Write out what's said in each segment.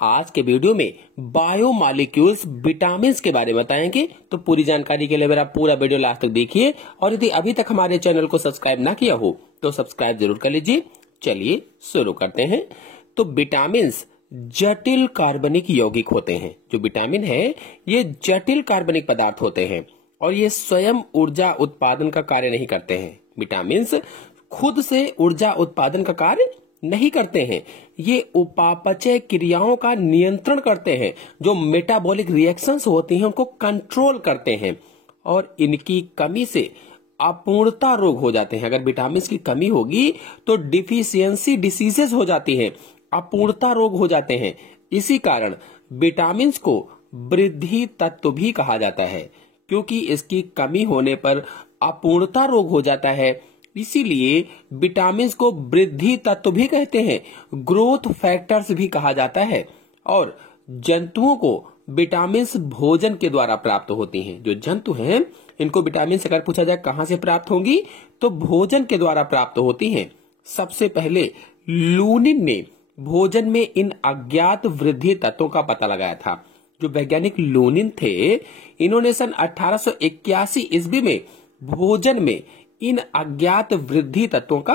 आज के वीडियो में बायोमॉलिक्यूल्स विटामिन के बारे में बताएंगे। तो पूरी जानकारी के लिए मेरा पूरा वीडियो लास्ट तक देखिए और यदि अभी तक हमारे चैनल को सब्सक्राइब ना किया हो तो सब्सक्राइब जरूर कर लीजिए। चलिए शुरू करते हैं। तो विटामिन जटिल कार्बनिक यौगिक होते हैं। जो विटामिन है ये जटिल कार्बनिक पदार्थ होते हैं और ये स्वयं ऊर्जा उत्पादन का कार्य नहीं करते हैं। विटामिन खुद से ऊर्जा उत्पादन का कार्य नहीं करते हैं। ये उपापचय क्रियाओं का नियंत्रण करते हैं। जो मेटाबॉलिक रिएक्शंस होती हैं उनको कंट्रोल करते हैं और इनकी कमी से अपूर्णता रोग हो जाते हैं। अगर विटामिन की कमी होगी तो डिफिशियंसी डिसीजेस हो जाती हैं, अपूर्णता रोग हो जाते हैं। इसी कारण विटामिन को वृद्धि तत्व भी कहा जाता है, क्योंकि इसकी कमी होने पर अपूर्णता रोग हो जाता है। इसीलिए विटामिन को वृद्धि तत्व भी कहते हैं, ग्रोथ फैक्टर्स भी कहा जाता है। और जंतुओं को विटामिन भोजन के द्वारा प्राप्त होती हैं। जो जंतु हैं इनको विटामिन अगर पूछा जाए कहां से प्राप्त होंगी तो भोजन के द्वारा प्राप्त होती हैं। सबसे पहले लूनिन ने भोजन में इन अज्ञात वृद्धि तत्वों का पता लगाया था। जो वैज्ञानिक लूनिन थे इन्होंने सन 1881 ईस्वी में भोजन में इन अज्ञात वृद्धि तत्वों का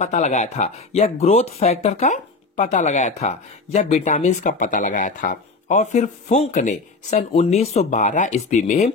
पता लगाया था, या ग्रोथ फैक्टर का पता लगाया था, या विटामिन का पता लगाया था। और फिर फुंक ने सन 1912 ईस्वी में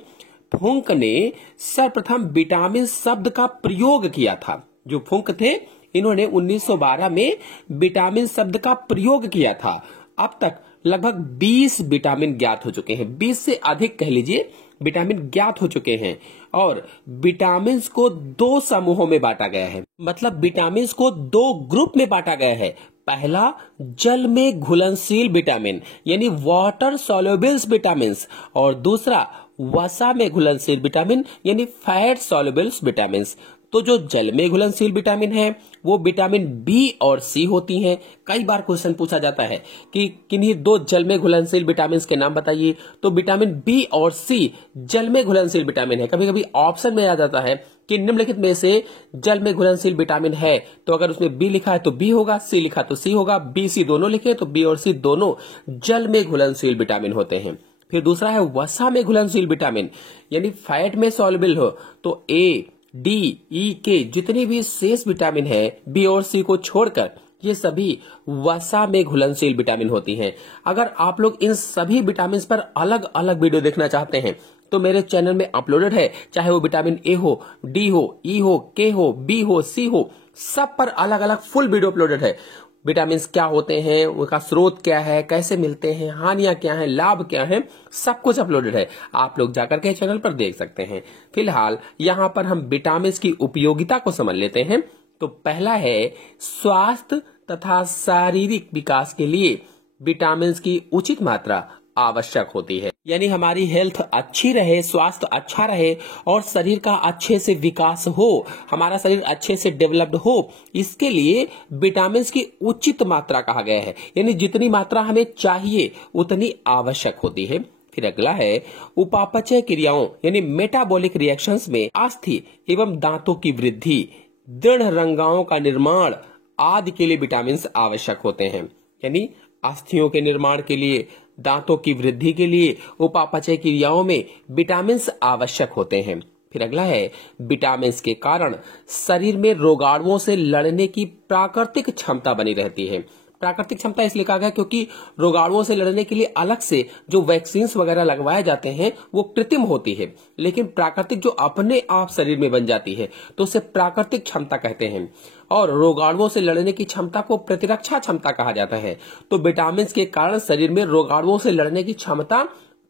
फुंक ने सर्वप्रथम विटामिन शब्द का प्रयोग किया था। जो फुंक थे इन्होंने 1912 में विटामिन शब्द का प्रयोग किया था। अब तक लगभग 20 विटामिन ज्ञात हो चुके हैं, 20 से अधिक कह लीजिए विटामिन ज्ञात हो चुके हैं। और विटामिन को 2 समूहों में बांटा गया है, मतलब विटामिन को 2 ग्रुप में बांटा गया है। पहला जल में घुलनशील विटामिन यानी वाटर सोल्यूबल्स विटामिन, और दूसरा वसा में घुलनशील विटामिन यानी फैट सोल्यूबल्स विटामिन। तो जो जल में घुलनशील विटामिन है वो विटामिन बी और सी होती हैं। कई बार क्वेश्चन पूछा जाता है कि किन्हीं 2 जल में घुलनशील विटामिन के नाम बताइए, तो विटामिन बी और सी जल में घुलनशील विटामिन है। कभी कभी ऑप्शन में आ जाता है कि निम्नलिखित में से जल में घुलनशील विटामिन है, तो अगर उसमें बी लिखा है तो बी होगा, सी लिखा तो सी होगा, बी सी दोनों लिखे तो बी और सी दोनों जल में घुलनशील विटामिन होते हैं। फिर दूसरा है वसा में घुलनशील विटामिन यानी फैट में सॉल्युबल हो, तो ए डी ई के जितने भी शेष विटामिन है बी और सी को छोड़कर ये सभी वसा में घुलनशील विटामिन होती हैं। अगर आप लोग इन सभी विटामिन पर अलग अलग वीडियो देखना चाहते हैं तो मेरे चैनल में अपलोडेड है, चाहे वो विटामिन ए हो, डी हो, ई हो, के हो, बी हो, सी हो, सब पर अलग अलग फुल वीडियो अपलोडेड है। विटामिन क्या होते हैं, उनका स्रोत क्या है, कैसे मिलते हैं, हानियां क्या हैं, लाभ क्या हैं, सब कुछ अपलोडेड है। आप लोग जाकर के चैनल पर देख सकते हैं। फिलहाल यहाँ पर हम विटामिन की उपयोगिता को समझ लेते हैं। तो पहला है स्वास्थ्य तथा शारीरिक विकास के लिए विटामिन की उचित मात्रा आवश्यक होती है, यानी हमारी हेल्थ अच्छी रहे, स्वास्थ्य अच्छा रहे और शरीर का अच्छे से विकास हो, हमारा शरीर अच्छे से डेवलप्ड हो, इसके लिए विटामिन की उचित मात्रा कहा गया है। यानी जितनी मात्रा हमें चाहिए उतनी आवश्यक होती है। फिर अगला है उपापचय क्रियाओं यानी मेटाबॉलिक रिएक्शंस में अस्थि एवं दांतों की वृद्धि, दृढ़ रंगाओं का निर्माण आदि के लिए विटामिन आवश्यक होते हैं। यानी अस्थियों के निर्माण के लिए, दांतों की वृद्धि के लिए उपापचय क्रियाओं में विटामिन आवश्यक होते हैं। फिर अगला है विटामिन के कारण शरीर में रोगाणुओं से लड़ने की प्राकृतिक क्षमता बनी रहती है। प्राकृतिक क्षमता इसलिए कहा गया क्योंकि रोगाणुओं से लड़ने के लिए अलग से जो वैक्सीन वगैरह लगवाए जाते हैं वो कृत्रिम होती है, लेकिन प्राकृतिक जो अपने आप शरीर में बन जाती है तो उसे प्राकृतिक क्षमता कहते हैं। और रोगाणुओं से लड़ने की क्षमता को प्रतिरक्षा क्षमता कहा जाता है। तो विटामिन के कारण शरीर में रोगाणुओं से लड़ने की क्षमता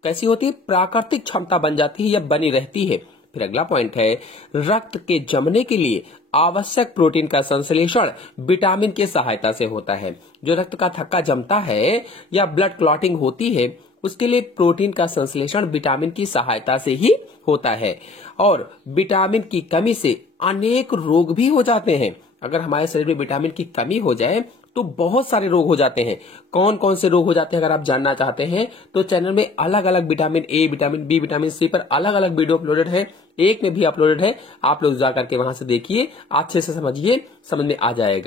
कैसी होती है, प्राकृतिक क्षमता बन जाती है या बनी रहती है। फिर अगला पॉइंट है रक्त के जमने के लिए आवश्यक प्रोटीन का संश्लेषण विटामिन के सहायता से होता है। जो रक्त का थक्का जमता है या ब्लड क्लॉटिंग होती है उसके लिए प्रोटीन का संश्लेषण विटामिन की सहायता से ही होता है। और विटामिन की कमी से अनेक रोग भी हो जाते हैं। अगर हमारे शरीर में विटामिन की कमी हो जाए तो बहुत सारे रोग हो जाते हैं। कौन कौन से रोग हो जाते हैं अगर आप जानना चाहते हैं तो चैनल में अलग अलग vitamin A, vitamin B, vitamin C पर अलग अलग वीडियो अपलोडेड है, एक में भी अपलोडेड है। आप लोग जाकर के वहां से देखिए, अच्छे से समझिए, समझ में आ जाएगा।